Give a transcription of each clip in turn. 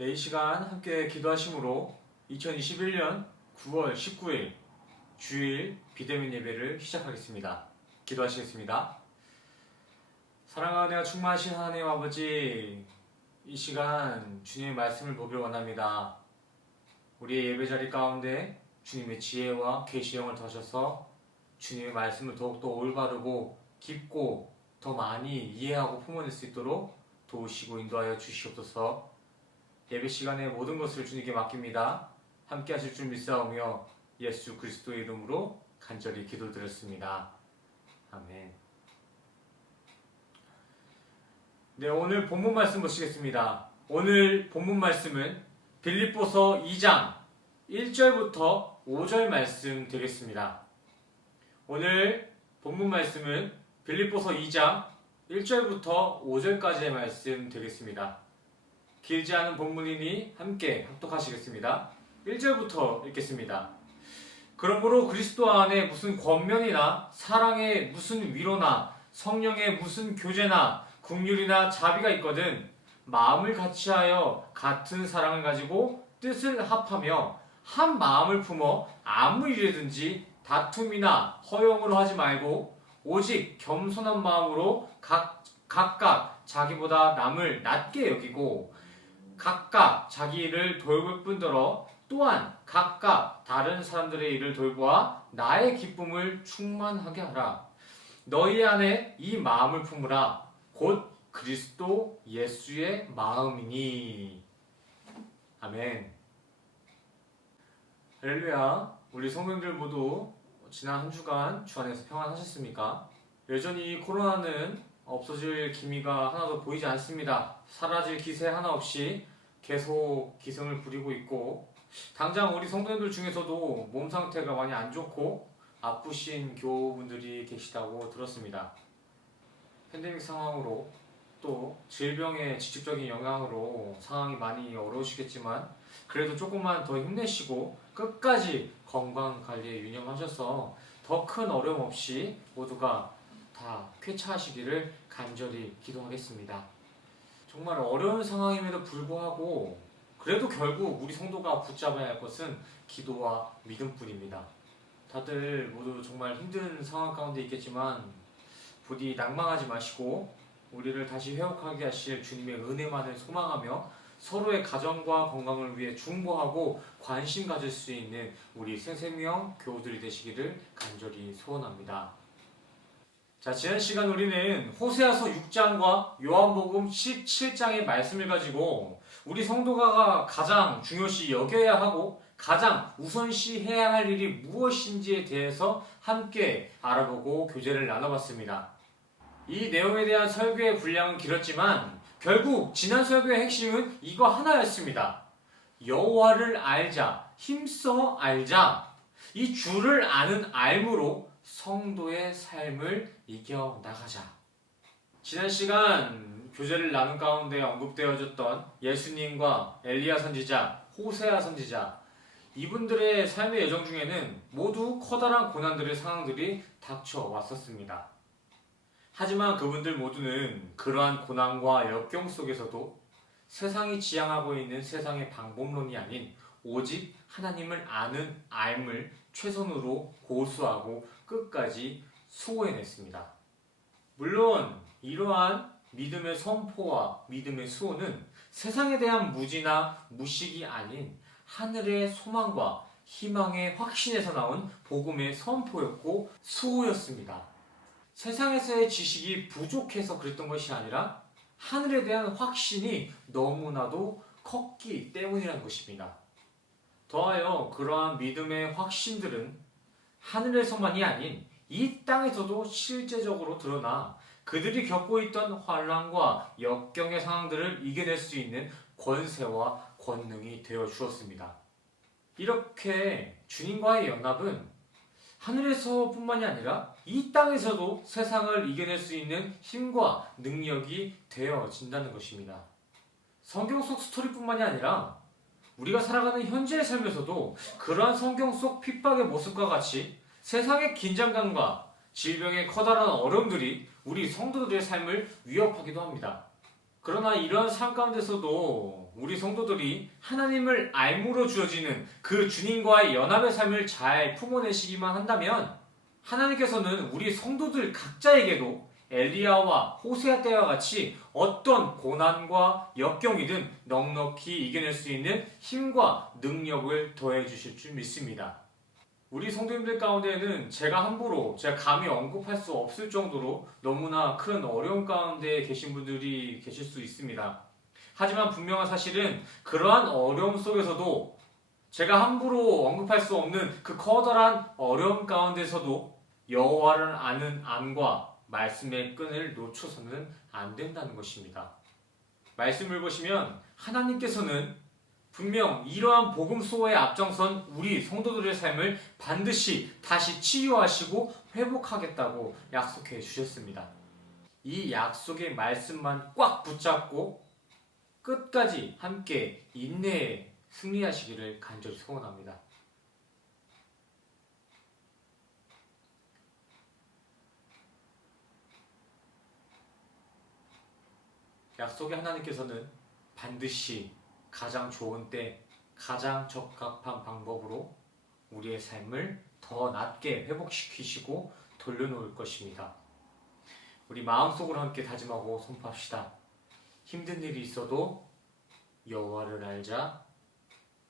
네, 이 시간 함께 기도하심으로 2021년 9월 19일 주일 비대면 예배를 시작하겠습니다. 기도하시겠습니다. 사랑하는 내가 충만하신 하나님 아버지, 이 시간 주님의 말씀을 보기를 원합니다. 우리의 예배 자리 가운데 주님의 지혜와 계시형을 더하셔서 주님의 말씀을 더욱더 올바르고 깊고 더 많이 이해하고 품어낼 수 있도록 도우시고 인도하여 주시옵소서. 예배 시간의 모든 것을 주님께 맡깁니다. 함께 하실 줄 믿사오며 예수 그리스도의 이름으로 간절히 기도드렸습니다. 아멘. 네, 오늘 본문 말씀 보시겠습니다. 오늘 본문 말씀은 빌립보서 2장 1절부터 5절 말씀 되겠습니다. 오늘 본문 말씀은 빌립보서 2장 1절부터 5절까지의 말씀 되겠습니다. 길지 않은 본문이니 함께 합독하시겠습니다. 1절부터 읽겠습니다. 그러므로 그리스도 안에 무슨 권면이나 사랑의 무슨 위로나 성령의 무슨 교제나 긍휼이나 자비가 있거든 마음을 같이하여 같은 사랑을 가지고 뜻을 합하며 한 마음을 품어 아무 일이든지 다툼이나 허용으로 하지 말고 오직 겸손한 마음으로 각각 자기보다 남을 낮게 여기고 각각 자기 일을 돌볼 뿐더러 또한 각각 다른 사람들의 일을 돌보아 나의 기쁨을 충만하게 하라. 너희 안에 이 마음을 품으라. 곧 그리스도 예수의 마음이니. 아멘. 할렐루야. 우리 성도님들 모두 지난 한 주간 주 안에서 평안하셨습니까? 여전히 코로나는 없어질 기미가 하나도 보이지 않습니다. 사라질 기세 하나 없이 계속 기승을 부리고 있고, 당장 우리 성도님들 중에서도 몸 상태가 많이 안 좋고 아프신 교우분들이 계시다고 들었습니다. 팬데믹 상황으로 또 질병의 직접적인 영향으로 상황이 많이 어려우시겠지만 그래도 조금만 더 힘내시고 끝까지 건강 관리에 유념하셔서 더 큰 어려움 없이 모두가 다 쾌차하시기를 간절히 기도하겠습니다. 정말 어려운 상황임에도 불구하고 그래도 결국 우리 성도가 붙잡아야 할 것은 기도와 믿음뿐입니다. 다들 모두 정말 힘든 상황 가운데 있겠지만 부디 낭망하지 마시고 우리를 다시 회복하게 하실 주님의 은혜만을 소망하며 서로의 가정과 건강을 위해 중보하고 관심 가질 수 있는 우리 생생명 교우들이 되시기를 간절히 소원합니다. 자, 지난 시간 우리는 호세아서 6장과 요한복음 17장의 말씀을 가지고 우리 성도가 가장 중요시 여겨야 하고 가장 우선시해야 할 일이 무엇인지에 대해서 함께 알아보고 교제를 나눠봤습니다. 이 내용에 대한 설교의 분량은 길었지만 결국 지난 설교의 핵심은 이거 하나였습니다. 여호와를 알자, 힘써 알자. 이 주를 아는 알므로 성도의 삶을 이겨나가자. 지난 시간 교제를 나눈 가운데 언급되어졌던 예수님과 엘리야 선지자, 호세아 선지자, 이분들의 삶의 여정 중에는 모두 커다란 고난들의 상황들이 닥쳐왔었습니다. 하지만 그분들 모두는 그러한 고난과 역경 속에서도 세상이 지향하고 있는 세상의 방법론이 아닌 오직 하나님을 아는 알을 최선으로 고수하고 끝까지 수호해냈습니다. 물론 이러한 믿음의 선포와 믿음의 수호는 세상에 대한 무지나 무식이 아닌 하늘의 소망과 희망의 확신에서 나온 복음의 선포였고 수호였습니다. 세상에서의 지식이 부족해서 그랬던 것이 아니라 하늘에 대한 확신이 너무나도 컸기 때문이라는 것입니다. 더하여 그러한 믿음의 확신들은 하늘에서만이 아닌 이 땅에서도 실제적으로 드러나 그들이 겪고 있던 환난과 역경의 상황들을 이겨낼 수 있는 권세와 권능이 되어 주었습니다. 이렇게 주님과의 연합은 하늘에서뿐만이 아니라 이 땅에서도 세상을 이겨낼 수 있는 힘과 능력이 되어진다는 것입니다. 성경 속 스토리뿐만이 아니라 우리가 살아가는 현재의 삶에서도 그러한 성경 속 핍박의 모습과 같이 세상의 긴장감과 질병의 커다란 어려움들이 우리 성도들의 삶을 위협하기도 합니다. 그러나 이런 삶 가운데서도 우리 성도들이 하나님을 알므로 주어지는 그 주님과의 연합의 삶을 잘 품어내시기만 한다면 하나님께서는 우리 성도들 각자에게도 엘리야와 호세아 때와 같이 어떤 고난과 역경이든 넉넉히 이겨낼 수 있는 힘과 능력을 더해 주실 줄 믿습니다. 우리 성도님들 가운데에는 제가 감히 언급할 수 없을 정도로 너무나 큰 어려움 가운데 계신 분들이 계실 수 있습니다. 하지만 분명한 사실은 그러한 어려움 속에서도 제가 함부로 언급할 수 없는 그 커다란 어려움 가운데서도 여호와를 아는 암과 말씀의 끈을 놓쳐서는 안 된다는 것입니다. 말씀을 보시면 하나님께서는 분명 이러한 복음 수호에 앞장선 우리 성도들의 삶을 반드시 다시 치유하시고 회복하겠다고 약속해 주셨습니다. 이 약속의 말씀만 꽉 붙잡고 끝까지 함께 인내에 승리하시기를 간절히 소원합니다. 약속의 하나님께서는 반드시 가장 좋은 때, 가장 적합한 방법으로 우리의 삶을 더 낮게 회복시키시고 돌려놓을 것입니다. 우리 마음속으로 함께 다짐하고 선포합시다. 힘든 일이 있어도 여호와를 알자,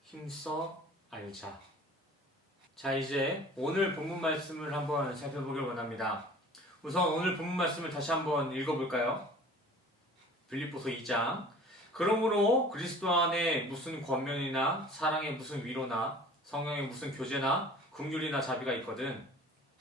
힘써 알자. 자, 이제 오늘 본문 말씀을 한번 살펴보길 원합니다. 우선 오늘 본문 말씀을 다시 한번 읽어볼까요? 빌립보서 2장. 그러므로 그리스도 안에 무슨 권면이나 사랑의 무슨 위로나 성령의 무슨 교제나 긍휼이나 자비가 있거든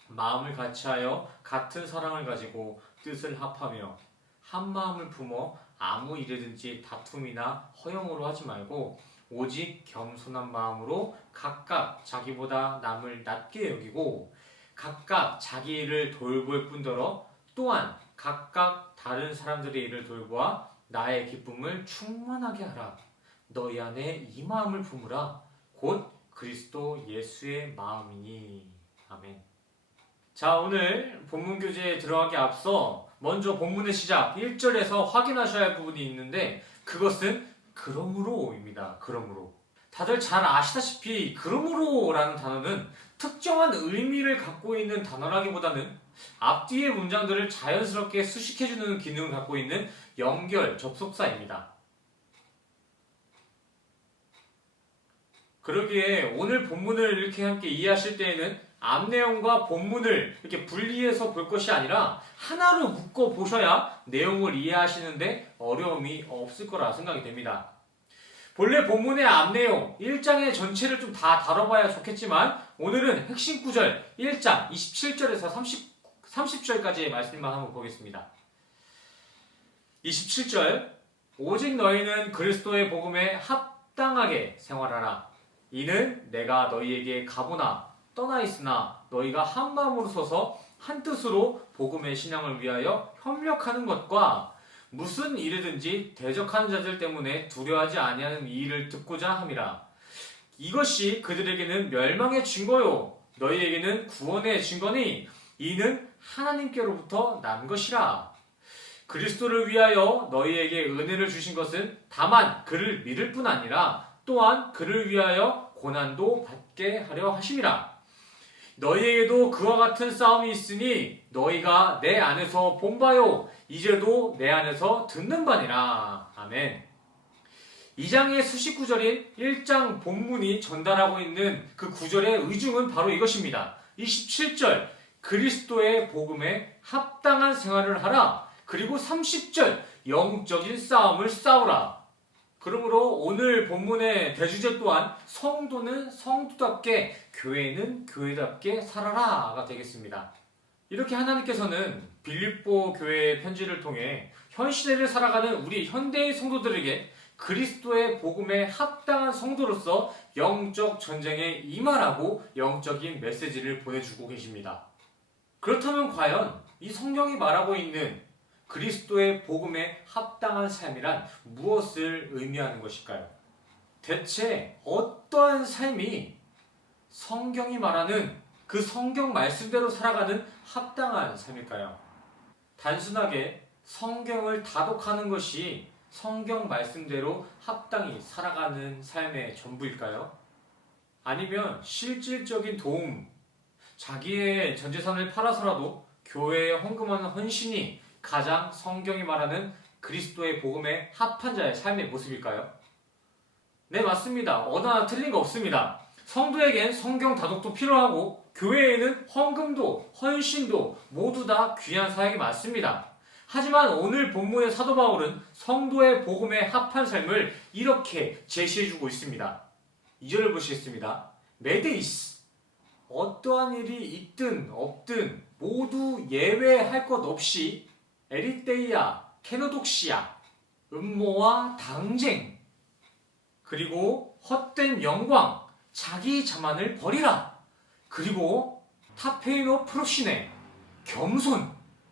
마음을 같이하여 같은 사랑을 가지고 뜻을 합하며 한 마음을 품어 아무 일에든지 다툼이나 허용으로 하지 말고 오직 겸손한 마음으로 각각 자기보다 남을 낮게 여기고 각각 자기 일을 돌볼 뿐더러 또한 각각 다른 사람들의 일을 돌보아 나의 기쁨을 충만하게 하라. 너희 안에 이 마음을 품으라. 곧 그리스도 예수의 마음이니. 아멘. 자, 오늘 본문 교재에 들어가기 앞서 먼저 본문의 시작 1절에서 확인하셔야 할 부분이 있는데 그것은 그러므로입니다. 그러므로. 다들 잘 아시다시피 그러므로라는 단어는 특정한 의미를 갖고 있는 단어라기보다는 앞뒤의 문장들을 자연스럽게 수식해주는 기능을 갖고 있는 연결 접속사입니다. 그러기에 오늘 본문을 이렇게 함께 이해하실 때에는 앞 내용과 본문을 이렇게 분리해서 볼 것이 아니라 하나로 묶어 보셔야 내용을 이해하시는데 어려움이 없을 거라 생각이 됩니다. 본래 본문의 앞 내용 1장의 전체를 좀 다 다뤄봐야 좋겠지만 오늘은 핵심 구절 1장 27절에서 30절까지의 말씀만 한번 보겠습니다. 27절 오직 너희는 그리스도의 복음에 합당하게 생활하라. 이는 내가 너희에게 가보나 떠나 있으나 너희가 한 마음으로 서서 한 뜻으로 복음의 신앙을 위하여 협력하는 것과 무슨 일이든지 대적하는 자들 때문에 두려워하지 아니하는 이 일을 듣고자 함이라. 이것이 그들에게는 멸망의 증거요 너희에게는 구원의 증거니 이는 하나님께로부터 난 것이라. 그리스도를 위하여 너희에게 은혜를 주신 것은 다만 그를 믿을 뿐 아니라 또한 그를 위하여 고난도 받게 하려 하심이라. 너희에게도 그와 같은 싸움이 있으니 너희가 내 안에서 본 바요 이제도 내 안에서 듣는 바니라. 아멘. 2장의 수식 구절인 1장 본문이 전달하고 있는 그 구절의 의중은 바로 이것입니다. 27절 그리스도의 복음에 합당한 생활을 하라. 그리고 30절 영적인 싸움을 싸우라. 그러므로 오늘 본문의 대주제 또한 성도는 성도답게 교회는 교회답게 살아라가 되겠습니다. 이렇게 하나님께서는 빌립보 교회의 편지를 통해 현 시대를 살아가는 우리 현대의 성도들에게 그리스도의 복음에 합당한 성도로서 영적 전쟁에 임하라고 영적인 메시지를 보내주고 계십니다. 그렇다면 과연 이 성경이 말하고 있는 그리스도의 복음에 합당한 삶이란 무엇을 의미하는 것일까요? 대체 어떠한 삶이 성경이 말하는 그 성경 말씀대로 살아가는 합당한 삶일까요? 단순하게 성경을 다독하는 것이 성경 말씀대로 합당히 살아가는 삶의 전부일까요? 아니면 실질적인 도움, 자기의 전 재산을 팔아서라도 교회에 헌금하는 헌신이 가장 성경이 말하는 그리스도의 복음에 합한 자의 삶의 모습일까요? 네, 맞습니다. 어느 하나 틀린 거 없습니다. 성도에겐 성경 다독도 필요하고 교회에는 헌금도 헌신도 모두 다 귀한 사역이 맞습니다. 하지만 오늘 본문의 사도 바울은 성도의 복음에 합한 삶을 이렇게 제시해주고 있습니다. 2절을 보시겠습니다. 메데이스, 어떠한 일이 있든 없든 모두 예외할 것 없이 에리떼이아, 케노독시아, 음모와 당쟁, 그리고 헛된 영광, 자기 자만을 버리라. 그리고 타페이노 프로시네,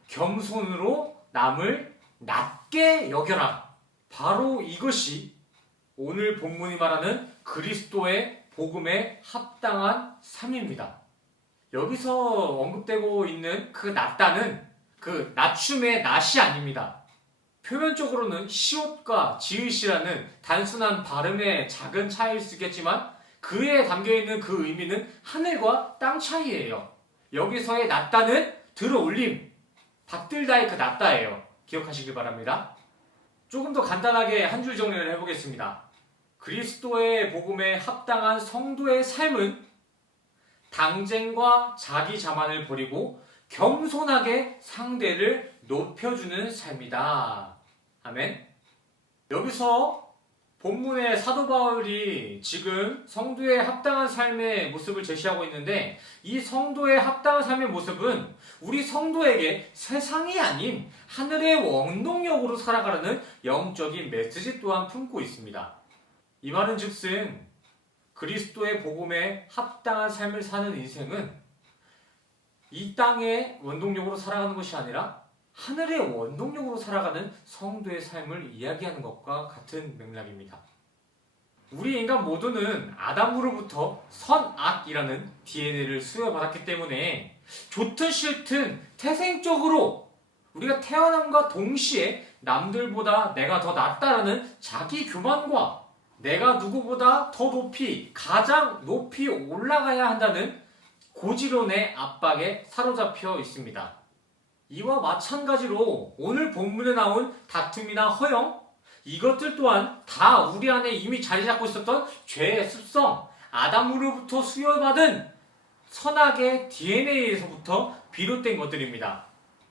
겸손으로 남을 낮게 여겨라. 바로 이것이 오늘 본문이 말하는 그리스도의 복음에 합당한 삶입니다. 여기서 언급되고 있는 그 낮다는 그 낮춤의 낮이 아닙니다. 표면적으로는 시옷과 지읒이라는 단순한 발음의 작은 차이일 수 있겠지만 그에 담겨있는 그 의미는 하늘과 땅 차이예요. 여기서의 낮다는 들어올림, 받들다의 그 낮다예요. 기억하시길 바랍니다. 조금 더 간단하게 한 줄 정리를 해보겠습니다. 그리스도의 복음에 합당한 성도의 삶은 당쟁과 자기 자만을 버리고 겸손하게 상대를 높여주는 삶이다. 아멘. 여기서 본문의 사도 바울이 지금 성도의 합당한 삶의 모습을 제시하고 있는데 이 성도의 합당한 삶의 모습은 우리 성도에게 세상이 아닌 하늘의 원동력으로 살아가라는 영적인 메시지 또한 품고 있습니다. 이 말은 즉슨 그리스도의 복음에 합당한 삶을 사는 인생은 이 땅의 원동력으로 살아가는 것이 아니라 하늘의 원동력으로 살아가는 성도의 삶을 이야기하는 것과 같은 맥락입니다. 우리 인간 모두는 아담으로부터 선악이라는 DNA를 수여받았기 때문에 좋든 싫든 태생적으로 우리가 태어남과 동시에 남들보다 내가 더 낫다라는 자기 교만과 내가 누구보다 더 높이, 가장 높이 올라가야 한다는 고지론의 압박에 사로잡혀 있습니다. 이와 마찬가지로 오늘 본문에 나온 다툼이나 허영, 이것들 또한 다 우리 안에 이미 자리 잡고 있었던 죄의 습성, 아담으로부터 수여받은 선악의 DNA에서부터 비롯된 것들입니다.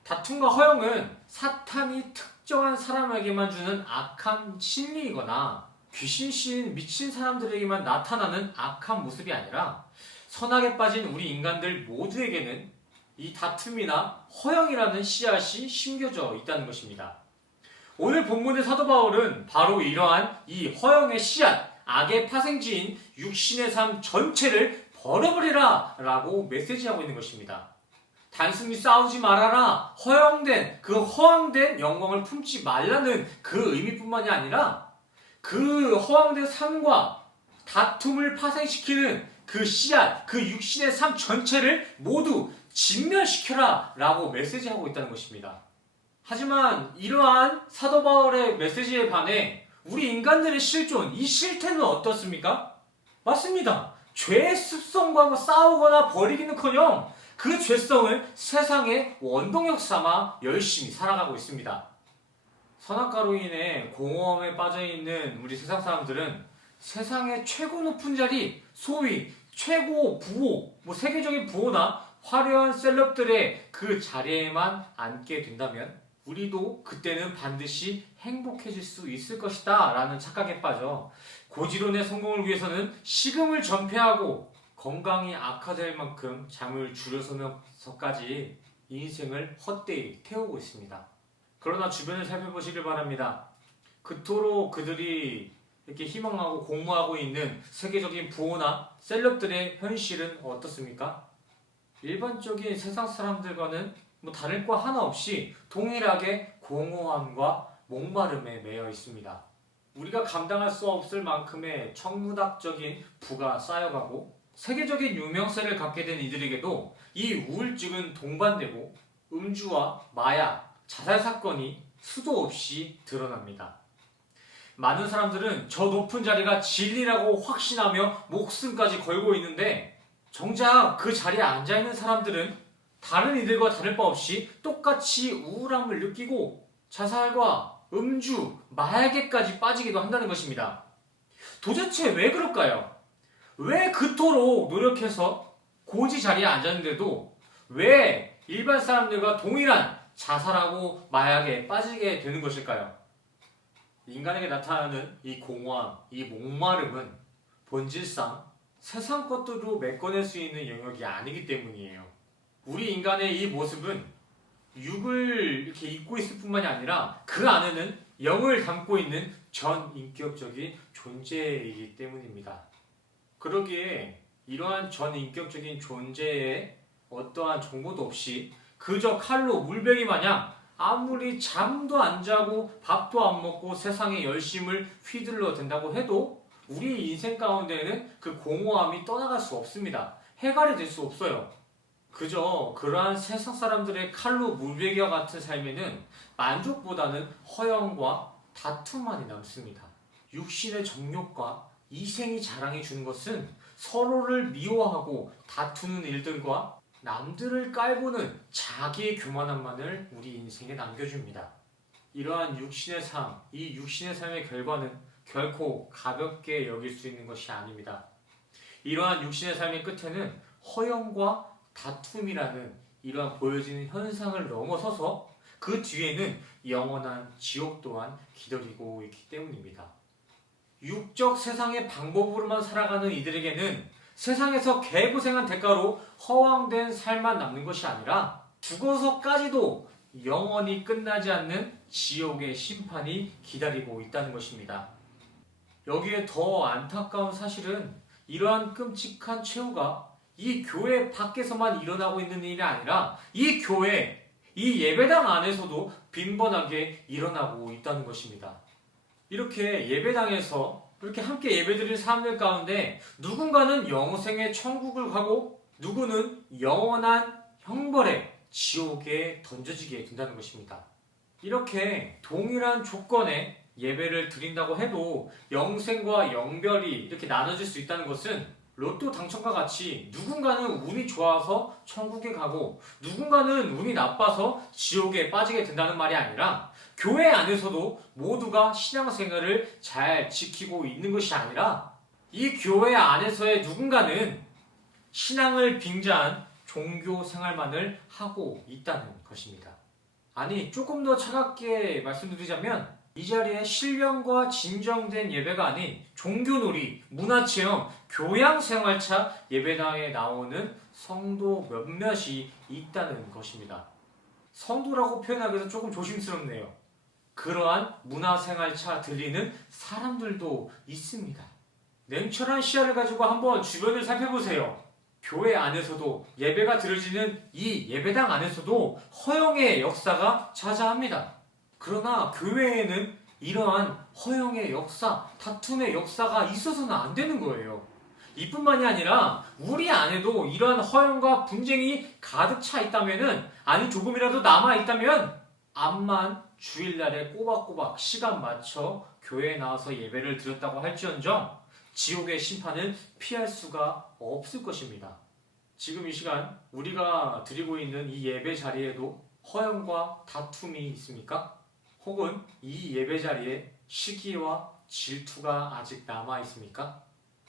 다툼과 허영은 사탄이 특정한 사람에게만 주는 악한 심리이거나 귀신신 미친 사람들에게만 나타나는 악한 모습이 아니라 선악에 빠진 우리 인간들 모두에게는 이 다툼이나 허영이라는 씨앗이 심겨져 있다는 것입니다. 오늘 본문의 사도 바울은 바로 이러한 이 허영의 씨앗, 악의 파생지인 육신의 삶 전체를 버려버리라 라고 메시지하고 있는 것입니다. 단순히 싸우지 말아라, 허황된 영광을 품지 말라는 그 의미뿐만이 아니라 그 허황된 삶과 다툼을 파생시키는 그 씨앗, 그 육신의 삶 전체를 모두 진멸시켜라 라고 메시지하고 있다는 것입니다. 하지만 이러한 사도 바울의 메시지에 반해 우리 인간들의 실존, 이 실태는 어떻습니까? 맞습니다. 죄의 습성과 싸우거나 버리기는커녕 그 죄성을 세상의 원동력 삼아 열심히 살아가고 있습니다. 선악과로 인해 공허함에 빠져있는 우리 세상 사람들은 세상의 최고 높은 자리, 소위 최고 부호, 세계적인 부호나 화려한 셀럽들의 그 자리에만 앉게 된다면 우리도 그때는 반드시 행복해질 수 있을 것이다 라는 착각에 빠져 고지론의 성공을 위해서는 식음을 전폐하고 건강이 악화될 만큼 잠을 줄여서면서까지 인생을 헛되이 태우고 있습니다. 그러나 주변을 살펴보시길 바랍니다. 그토록 그들이 이렇게 희망하고 공모하고 있는 세계적인 부호나 셀럽들의 현실은 어떻습니까? 일반적인 세상 사람들과는 다를 거 하나 없이 동일하게 공허함과 목마름에 매여 있습니다. 우리가 감당할 수 없을 만큼의 천문학적인 부가 쌓여가고 세계적인 유명세를 갖게 된 이들에게도 이 우울증은 동반되고 음주와 마약, 자살 사건이 수도 없이 드러납니다. 많은 사람들은 저 높은 자리가 진리라고 확신하며 목숨까지 걸고 있는데 정작 그 자리에 앉아있는 사람들은 다른 이들과 다를 바 없이 똑같이 우울함을 느끼고 자살과 음주, 마약에까지 빠지기도 한다는 것입니다. 도대체 왜 그럴까요? 왜 그토록 노력해서 고지 자리에 앉았는데도 왜 일반 사람들과 동일한 자살하고 마약에 빠지게 되는 것일까요? 인간에게 나타나는 이 공허함, 이 목마름은 본질상 세상 것들로 메꿔낼 수 있는 영역이 아니기 때문이에요. 우리 인간의 이 모습은 육을 이렇게 입고 있을 뿐만이 아니라 그 안에는 영을 담고 있는 전인격적인 존재이기 때문입니다. 그러기에 이러한 전인격적인 존재에 어떠한 정보도 없이 그저 칼로 물베기 마냥 아무리 잠도 안 자고 밥도 안 먹고 세상의 열심을 휘둘러 댄다고 해도 우리 인생 가운데에는 그 공허함이 떠나갈 수 없습니다. 해결이 될 수 없어요. 그저 그러한 세상 사람들의 칼로 물베기와 같은 삶에는 만족보다는 허영과 다툼만이 남습니다. 육신의 정욕과 이생이 자랑해 주는 것은 서로를 미워하고 다투는 일들과 남들을 깔보는 자기의 교만함만을 우리 인생에 남겨줍니다. 이러한 육신의 삶, 이 육신의 삶의 결과는 결코 가볍게 여길 수 있는 것이 아닙니다. 이러한 육신의 삶의 끝에는 허영과 다툼이라는 이러한 보여지는 현상을 넘어서서 그 뒤에는 영원한 지옥 또한 기다리고 있기 때문입니다. 육적 세상의 방법으로만 살아가는 이들에게는 세상에서 개고생한 대가로 허황된 삶만 남는 것이 아니라 죽어서까지도 영원히 끝나지 않는 지옥의 심판이 기다리고 있다는 것입니다. 여기에 더 안타까운 사실은 이러한 끔찍한 최후가 이 교회 밖에서만 일어나고 있는 일이 아니라 이 교회, 이 예배당 안에서도 빈번하게 일어나고 있다는 것입니다. 이렇게 예배당에서 이렇게 함께 예배드리는 사람들 가운데 누군가는 영생의 천국을 가고 누구는 영원한 형벌의 지옥에 던져지게 된다는 것입니다. 이렇게 동일한 조건에 예배를 드린다고 해도 영생과 영별이 이렇게 나눠질 수 있다는 것은 로또 당첨과 같이 누군가는 운이 좋아서 천국에 가고 누군가는 운이 나빠서 지옥에 빠지게 된다는 말이 아니라 교회 안에서도 모두가 신앙생활을 잘 지키고 있는 것이 아니라 이 교회 안에서의 누군가는 신앙을 빙자한 종교 생활만을 하고 있다는 것입니다. 아니, 조금 더 차갑게 말씀드리자면 이 자리에 신령과 진정된 예배가 아닌 종교놀이, 문화체험, 교양생활차 예배당에 나오는 성도 몇몇이 있다는 것입니다. 성도라고 표현하기도 조금 조심스럽네요. 그러한 문화생활차 들리는 사람들도 있습니다. 냉철한 시야를 가지고 한번 주변을 살펴보세요. 교회 안에서도 예배가 드려지는 이 예배당 안에서도 허영의 역사가 자자합니다. 그러나 교회에는 이러한 허영의 역사, 다툼의 역사가 있어서는 안 되는 거예요. 이뿐만이 아니라 우리 안에도 이러한 허영과 분쟁이 가득 차 있다면은, 아니 조금이라도 남아 있다면 암만 주일날에 꼬박꼬박 시간 맞춰 교회에 나와서 예배를 드렸다고 할지언정 지옥의 심판은 피할 수가 없을 것입니다. 지금 이 시간 우리가 드리고 있는 이 예배 자리에도 허영과 다툼이 있습니까? 혹은 이 예배 자리에 시기와 질투가 아직 남아 있습니까?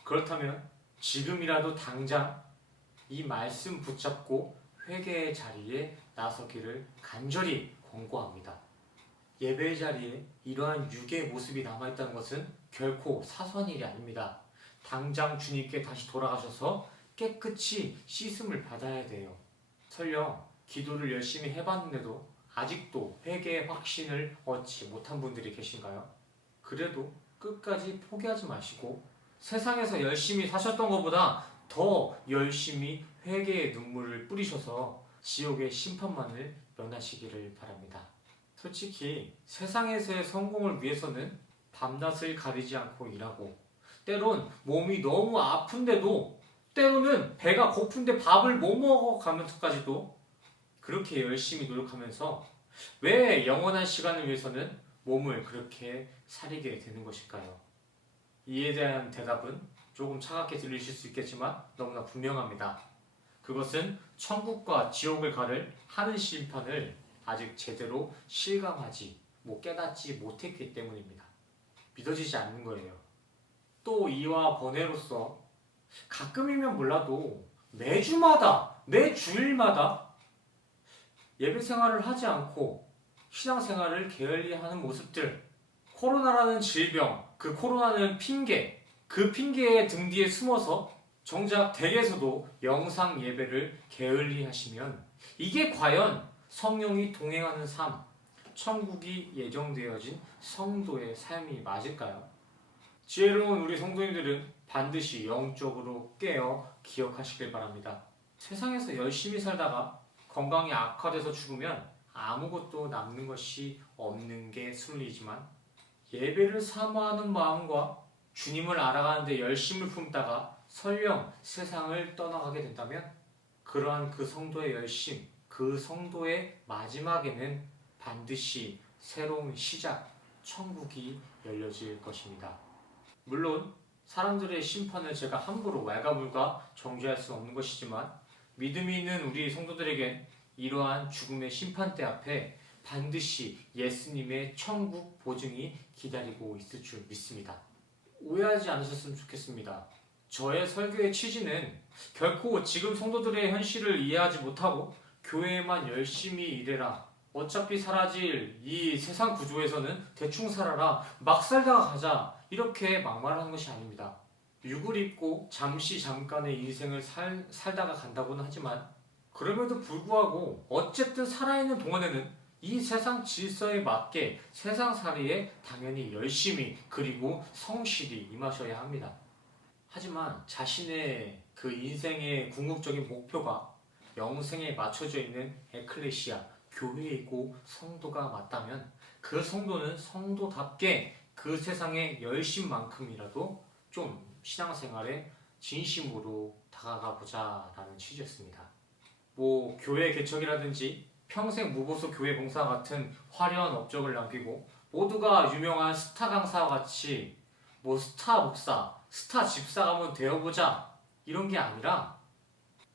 그렇다면 지금이라도 당장 이 말씀 붙잡고 회개의 자리에 나서기를 간절히 권고합니다. 예배의 자리에 이러한 육의 모습이 남아있다는 것은 결코 사소한 일이 아닙니다. 당장 주님께 다시 돌아가셔서 깨끗이 씻음을 받아야 돼요. 설령 기도를 열심히 해봤는데도 아직도 회개의 확신을 얻지 못한 분들이 계신가요? 그래도 끝까지 포기하지 마시고 세상에서 열심히 사셨던 것보다 더 열심히 회개의 눈물을 뿌리셔서 지옥의 심판만을 면하시기를 바랍니다. 솔직히 세상에서의 성공을 위해서는 밤낮을 가리지 않고 일하고, 때론 몸이 너무 아픈데도, 때로는 배가 고픈데 밥을 못 먹어가면서까지도 그렇게 열심히 노력하면서 왜 영원한 시간을 위해서는 몸을 그렇게 사리게 되는 것일까요? 이에 대한 대답은 조금 차갑게 들리실 수 있겠지만 너무나 분명합니다. 그것은 천국과 지옥을 가를 하늘 심판을 아직 제대로 실감하지, 깨닫지 못했기 때문입니다. 믿어지지 않는 거예요. 또 이와 번외로서 가끔이면 몰라도 매주마다, 매 주일마다 예배 생활을 하지 않고 신앙생활을 게을리하는 모습들, 코로나라는 질병, 그 코로나는 핑계, 그 핑계의 등 뒤에 숨어서 정작 댁에서도 영상 예배를 게을리 하시면 이게 과연 성령이 동행하는 삶, 천국이 예정되어진 성도의 삶이 맞을까요? 지혜로운 우리 성도님들은 반드시 영적으로 깨어 기억하시길 바랍니다. 세상에서 열심히 살다가 건강이 악화돼서 죽으면 아무것도 남는 것이 없는 게 순리이지만 예배를 사모하는 마음과 주님을 알아가는데 열심을 품다가 설령 세상을 떠나가게 된다면 그러한 그 성도의 열심, 그 성도의 마지막에는 반드시 새로운 시작, 천국이 열려질 것입니다. 물론 사람들의 심판을 제가 함부로 왈가불가 정죄할 수 없는 것이지만 믿음이 있는 우리 성도들에겐 이러한 죽음의 심판대 앞에 반드시 예수님의 천국 보증이 기다리고 있을 줄 믿습니다. 오해하지 않으셨으면 좋겠습니다. 저의 설교의 취지는 결코 지금 성도들의 현실을 이해하지 못하고 교회에만 열심히 일해라, 어차피 사라질 이 세상 구조에서는 대충 살아라, 막 살다가 가자, 이렇게 막말하는 것이 아닙니다. 육을 입고 잠깐의 인생을 살다가 간다고는 하지만 그럼에도 불구하고 어쨌든 살아있는 동안에는 이 세상 질서에 맞게 세상살이에 당연히 열심히 그리고 성실히 임하셔야 합니다. 하지만 자신의 그 인생의 궁극적인 목표가 영생에 맞춰져 있는 에클레시아, 교회이고 성도가 맞다면 그 성도는 성도답게 그 세상의 열심만큼이라도 좀 신앙생활에 진심으로 다가가 보자라는 취지였습니다. 교회 개척이라든지 평생 무보수 교회 봉사 같은 화려한 업적을 남기고 모두가 유명한 스타 강사와 같이 스타 목사, 스타 집사가 한번 되어보자 이런 게 아니라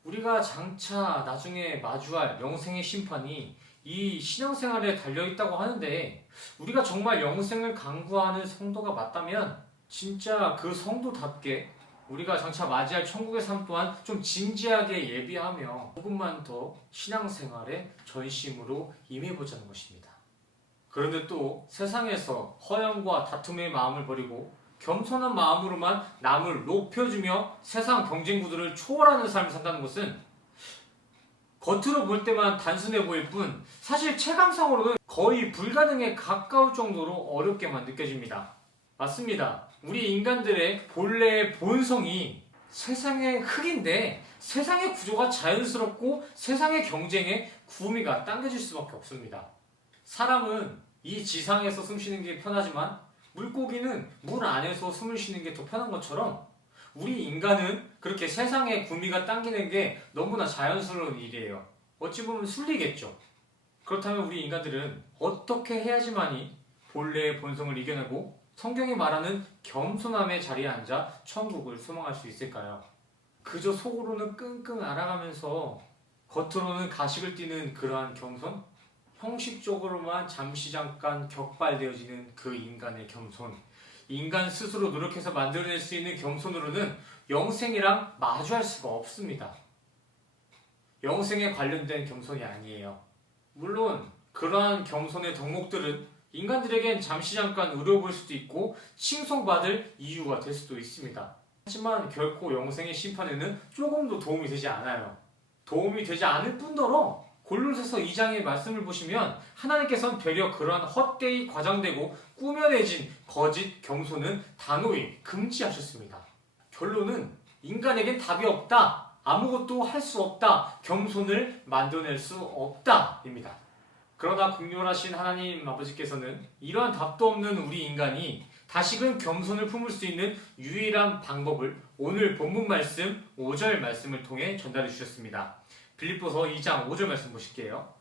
우리가 장차 나중에 마주할 영생의 심판이 이 신앙생활에 달려있다고 하는데 우리가 정말 영생을 강구하는 성도가 맞다면 진짜 그 성도답게 우리가 장차 맞이할 천국의 삶 또한 좀 진지하게 예비하며 조금만 더 신앙생활에 전심으로 임해보자는 것입니다. 그런데 또 세상에서 허영과 다툼의 마음을 버리고 겸손한 마음으로만 남을 높여주며 세상 경쟁구도를 초월하는 삶을 산다는 것은 겉으로 볼 때만 단순해 보일 뿐 사실 체감상으로는 거의 불가능에 가까울 정도로 어렵게만 느껴집니다. 맞습니다. 우리 인간들의 본래의 본성이 세상의 흙인데 세상의 구조가 자연스럽고 세상의 경쟁에 구미가 당겨질 수밖에 없습니다. 사람은 이 지상에서 숨쉬는 게 편하지만 물고기는 물 안에서 숨을 쉬는 게 더 편한 것처럼 우리 인간은 그렇게 세상에 구미가 당기는 게 너무나 자연스러운 일이에요. 어찌 보면 순리겠죠. 그렇다면 우리 인간들은 어떻게 해야지만이 본래의 본성을 이겨내고 성경이 말하는 겸손함의 자리에 앉아 천국을 소망할 수 있을까요? 그저 속으로는 끙끙 앓아가면서 겉으로는 가식을 띠는 그러한 겸손? 형식적으로만 잠깐 격발되어지는 그 인간의 겸손, 인간 스스로 노력해서 만들어낼 수 있는 겸손으로는 영생이랑 마주할 수가 없습니다. 영생에 관련된 겸손이 아니에요. 물론 그러한 겸손의 덕목들은 인간들에겐 잠깐 의로울 수도 있고 칭송받을 이유가 될 수도 있습니다. 하지만 결코 영생의 심판에는 조금도 도움이 되지 않아요. 도움이 되지 않을 뿐더러 골로새서 2장의 말씀을 보시면 하나님께서는 되려 그러한 헛되이 과장되고 꾸며내진 거짓 겸손은 단호히 금지하셨습니다. 결론은 인간에겐 답이 없다, 아무것도 할 수 없다, 겸손을 만들어낼 수 없다 입니다. 그러나 긍휼하신 하나님 아버지께서는 이러한 답도 없는 우리 인간이 다시금 겸손을 품을 수 있는 유일한 방법을 오늘 본문 말씀 5절 말씀을 통해 전달해 주셨습니다. 빌립보서 2장 5절 말씀 보실게요.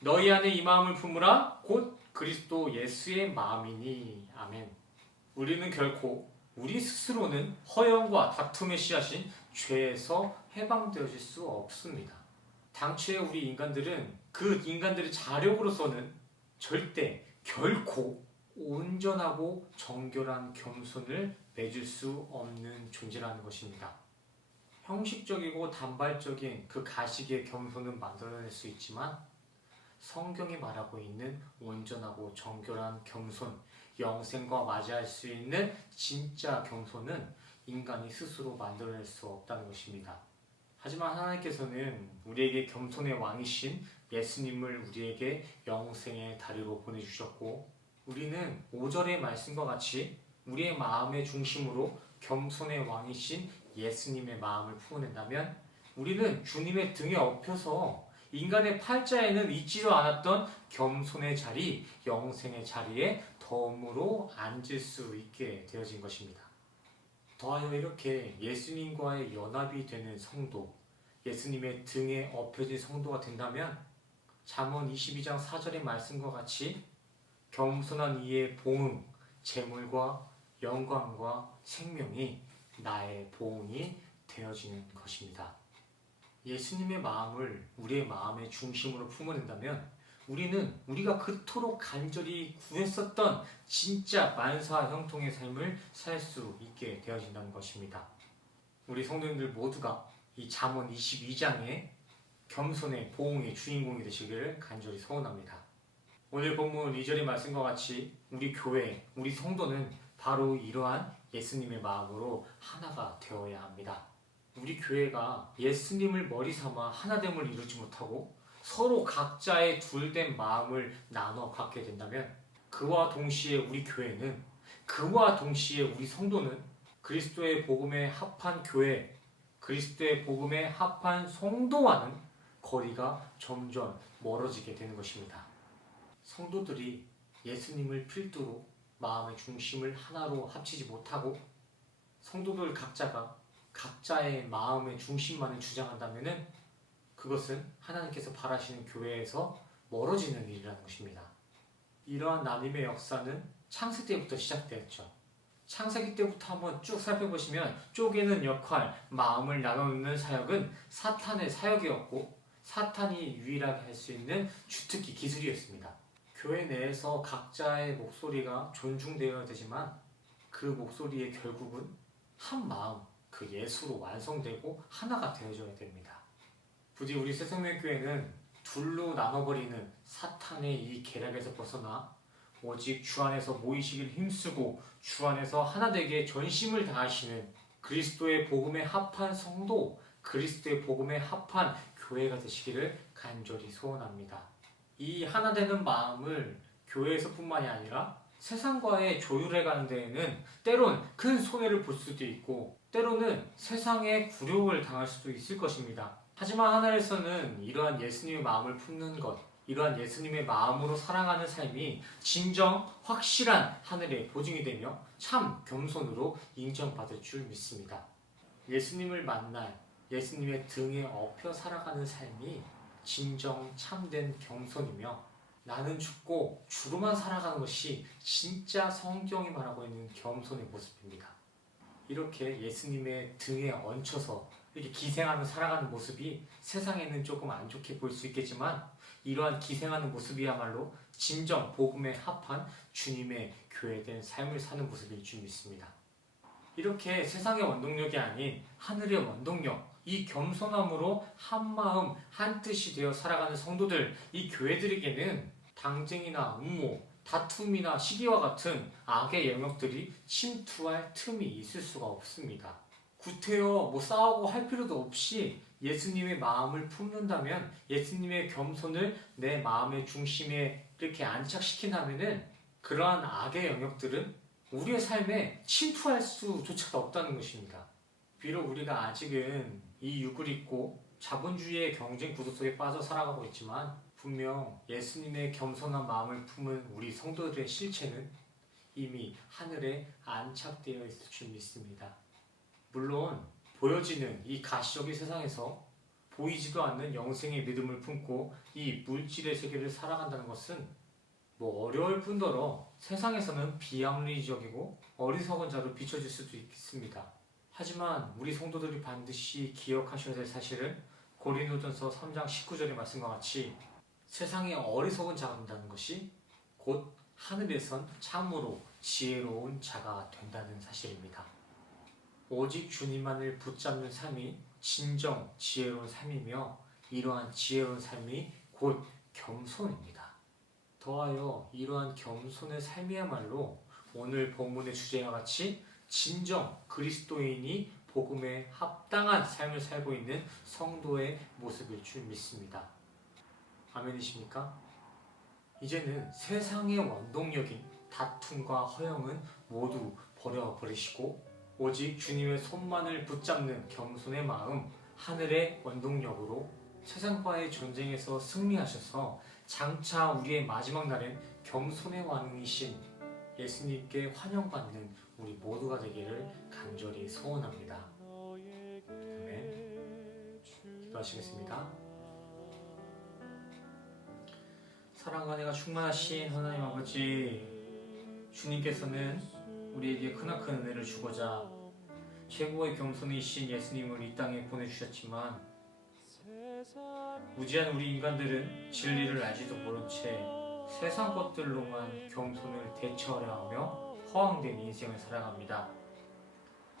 너희 안에 이 마음을 품으라 곧 그리스도 예수의 마음이니. 아멘. 우리는 결코 우리 스스로는 허영과 다툼의 씨앗인 죄에서 해방되어질 수 없습니다. 당초에 우리 인간들은 그 인간들의 자력으로서는 절대 결코 온전하고 정결한 겸손을 맺을 수 없는 존재라는 것입니다. 형식적이고 단발적인 그 가식의 겸손은 만들어낼 수 있지만 성경이 말하고 있는 온전하고 정결한 겸손, 영생과 맞이할 수 있는 진짜 겸손은 인간이 스스로 만들어낼 수 없다는 것입니다. 하지만 하나님께서는 우리에게 겸손의 왕이신 예수님을 우리에게 영생의 다리로 보내주셨고, 우리는 5절의 말씀과 같이 우리의 마음의 중심으로 겸손의 왕이신 예수님의 마음을 품어낸다면 우리는 주님의 등에 엎여서 인간의 팔자에는 있지도 않았던 겸손의 자리, 영생의 자리에 덤으로 앉을 수 있게 되어진 것입니다. 더하여 이렇게 예수님과의 연합이 되는 성도, 예수님의 등에 엎여진 성도가 된다면 잠언 22장 4절의 말씀과 같이 겸손한 이의 보응, 재물과 영광과 생명이 나의 보응이 되어지는 것입니다. 예수님의 마음을 우리의 마음의 중심으로 품어낸다면 우리는 우리가 그토록 간절히 구했었던 진짜 만사 형통의 삶을 살 수 있게 되어진다는 것입니다. 우리 성도님들 모두가 이 잠언 22장의 겸손의 보응의 주인공이 되시기를 간절히 소원합니다. 오늘 본문 2절의 말씀과 같이 우리 교회, 우리 성도는 바로 이러한 예수님의 마음으로 하나가 되어야 합니다. 우리 교회가 예수님을 머리 삼아 하나됨을 이루지 못하고 서로 각자의 둘된 마음을 나눠 갖게 된다면 그와 동시에 우리 교회는, 그와 동시에 우리 성도는 그리스도의 복음에 합한 교회, 그리스도의 복음에 합한 성도와는 거리가 점점 멀어지게 되는 것입니다. 성도들이 예수님을 필두로 마음의 중심을 하나로 합치지 못하고 성도들 각자가 각자의 마음의 중심만을 주장한다면 그것은 하나님께서 바라시는 교회에서 멀어지는 일이라는 것입니다. 이러한 나눔의 역사는 창세 때부터 시작되었죠. 창세기 때부터 한번 쭉 살펴보시면 쪼개는 역할, 마음을 나누는 사역은 사탄의 사역이었고 사탄이 유일하게 할 수 있는 주특기 기술이었습니다. 교회 내에서 각자의 목소리가 존중되어야 되지만 그 목소리의 결국은 한 마음, 그 예수로 완성되고 하나가 되어져야 됩니다. 부디 우리 새생명교회는 둘로 나눠버리는 사탄의 이 계략에서 벗어나 오직 주 안에서 모이시길 힘쓰고 주 안에서 하나되게 전심을 다하시는 그리스도의 복음에 합한 성도, 그리스도의 복음에 합한 교회가 되시기를 간절히 소원합니다. 이 하나되는 마음을 교회에서뿐만이 아니라 세상과의 조율해 가는 데에는 때론 큰 손해를 볼 수도 있고 때로는 세상에 굴욕을 당할 수도 있을 것입니다. 하지만 하나님께서는 이러한 예수님의 마음을 품는 것, 이러한 예수님의 마음으로 살아가는 삶이 진정 확실한 하늘의 보증이 되며 참 겸손으로 인정받을 줄 믿습니다. 예수님을 만날 예수님의 등에 엎여 살아가는 삶이 진정 참된 겸손이며 나는 죽고 주로만 살아가는 것이 진짜 성경이 말하고 있는 겸손의 모습입니다. 이렇게 예수님의 등에 얹혀서 이렇게 기생하며 살아가는 모습이 세상에는 조금 안 좋게 보일 수 있겠지만 이러한 기생하는 모습이야말로 진정 복음에 합한 주님의 교회된 삶을 사는 모습일 줄 믿습니다. 이렇게 세상의 원동력이 아닌 하늘의 원동력, 이 겸손함으로 한마음 한뜻이 되어 살아가는 성도들, 이 교회들에게는 당쟁이나 음모, 다툼이나 시기와 같은 악의 영역들이 침투할 틈이 있을 수가 없습니다. 구태여 싸우고 할 필요도 없이 예수님의 마음을 품는다면, 예수님의 겸손을 내 마음의 중심에 이렇게 안착시킨다면은 그러한 악의 영역들은 우리의 삶에 침투할 수조차도 없다는 것입니다. 비록 우리가 아직은 이 육을 입고 자본주의의 경쟁 구도 속에 빠져 살아가고 있지만 분명 예수님의 겸손한 마음을 품은 우리 성도들의 실체는 이미 하늘에 안착되어 있을 줄 믿습니다. 물론 보여지는 이 가시적인 세상에서 보이지도 않는 영생의 믿음을 품고 이 물질의 세계를 살아간다는 것은 뭐 어려울 뿐더러 세상에서는 비합리적이고 어리석은 자로 비춰질 수도 있습니다. 하지만 우리 성도들이 반드시 기억하셔야 될 사실은 고린도전서 3장 19절의 말씀과 같이 세상에 어리석은 자가 된다는 것이 곧 하늘에선 참으로 지혜로운 자가 된다는 사실입니다. 오직 주님만을 붙잡는 삶이 진정 지혜로운 삶이며 이러한 지혜로운 삶이 곧 겸손입니다. 더하여 이러한 겸손의 삶이야말로 오늘 본문의 주제와 같이 진정 그리스도인이 복음에 합당한 삶을 살고 있는 성도의 모습일 줄 믿습니다. 아멘이십니까? 이제는 세상의 원동력인 다툼과 허영은 모두 버려버리시고 오직 주님의 손만을 붙잡는 겸손의 마음, 하늘의 원동력으로 세상과의 전쟁에서 승리하셔서 장차 우리의 마지막 날엔 겸손의 왕이신 예수님께 환영받는 우리 모두가 되기를 간절히 소원합니다. 아멘. 기도하시겠습니다. 사랑과 은혜가 충만하신 하나님 아버지, 주님께서는 우리에게 크나큰 은혜를 주고자 최고의 겸손이신 예수님을 이 땅에 보내주셨지만 무지한 우리 인간들은 진리를 알지도 모른 채 세상 것들로만 겸손을 대처하려 하며 허황된 인생을 살아갑니다.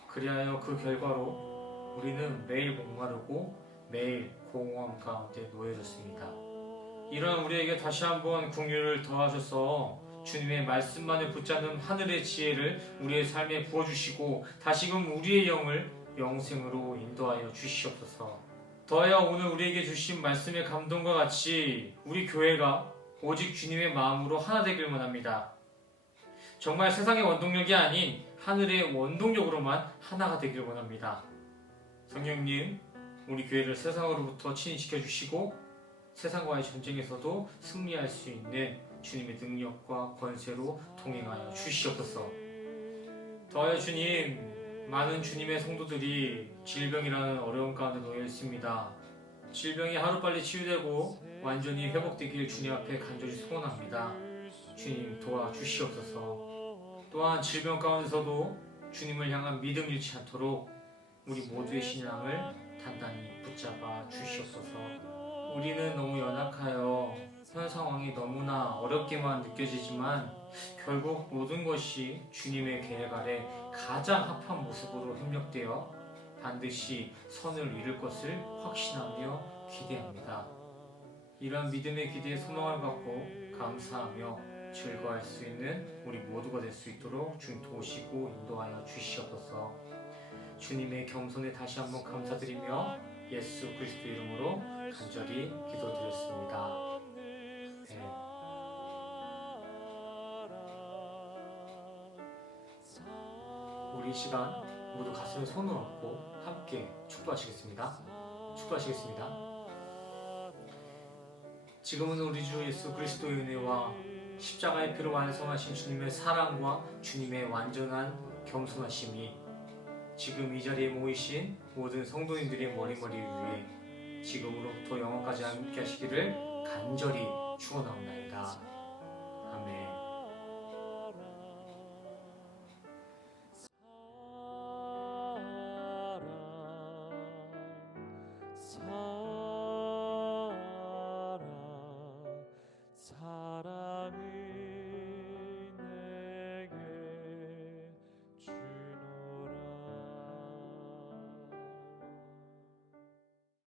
그리하여 그 결과로 우리는 매일 목마르고 매일 공허함 가운데 놓여졌습니다. 이런 우리에게 다시 한번 긍휼을 더하셔서 주님의 말씀만을 붙잡는 하늘의 지혜를 우리의 삶에 부어주시고 다시금 우리의 영을 영생으로 인도하여 주시옵소서. 더하여 오늘 우리에게 주신 말씀의 감동과 같이 우리 교회가 오직 주님의 마음으로 하나 되길 원합니다. 정말 세상의 원동력이 아닌 하늘의 원동력으로만 하나가 되길 원합니다. 성령님, 우리 교회를 세상으로부터 친히 지켜주시고 세상과의 전쟁에서도 승리할 수 있는 주님의 능력과 권세로 동행하여 주시옵소서. 더하여 주님, 많은 주님의 성도들이 질병이라는 어려움 가운데 놓여 있습니다. 질병이 하루빨리 치유되고 완전히 회복되길 주님 앞에 간절히 소원합니다. 주님 도와주시옵소서. 또한 질병 가운데서도 주님을 향한 믿음 잃지 않도록 우리 모두의 신앙을 단단히 붙잡아 주시옵소서. 우리는 너무 연약하여 현 상황이 너무나 어렵게만 느껴지지만 결국 모든 것이 주님의 계획 아래 가장 합한 모습으로 협력되어 반드시 선을 이룰 것을 확신하며 기대합니다. 이러한 믿음의 기대에 소망을 갖고 감사하며 즐거워할 수 있는 우리 모두가 될 수 있도록 주님 도우시고 인도하여 주시옵소서. 주님의 겸손에 다시 한번 감사드리며 예수 그리스도 이름으로 간절히 기도드렸습니다. 우리 이 시간 모두 가슴에 손을 얹고 함께 축도하시겠습니다. 지금은 우리 주 예수 그리스도의 은혜와 십자가의 피로 완성하신 주님의 사랑과 주님의 완전한 겸손하심이 지금 이 자리에 모이신 모든 성도님들의 머리머리 위에 지금으로부터 영원까지 함께 하시기를 간절히 축원하옵나이다. 아멘.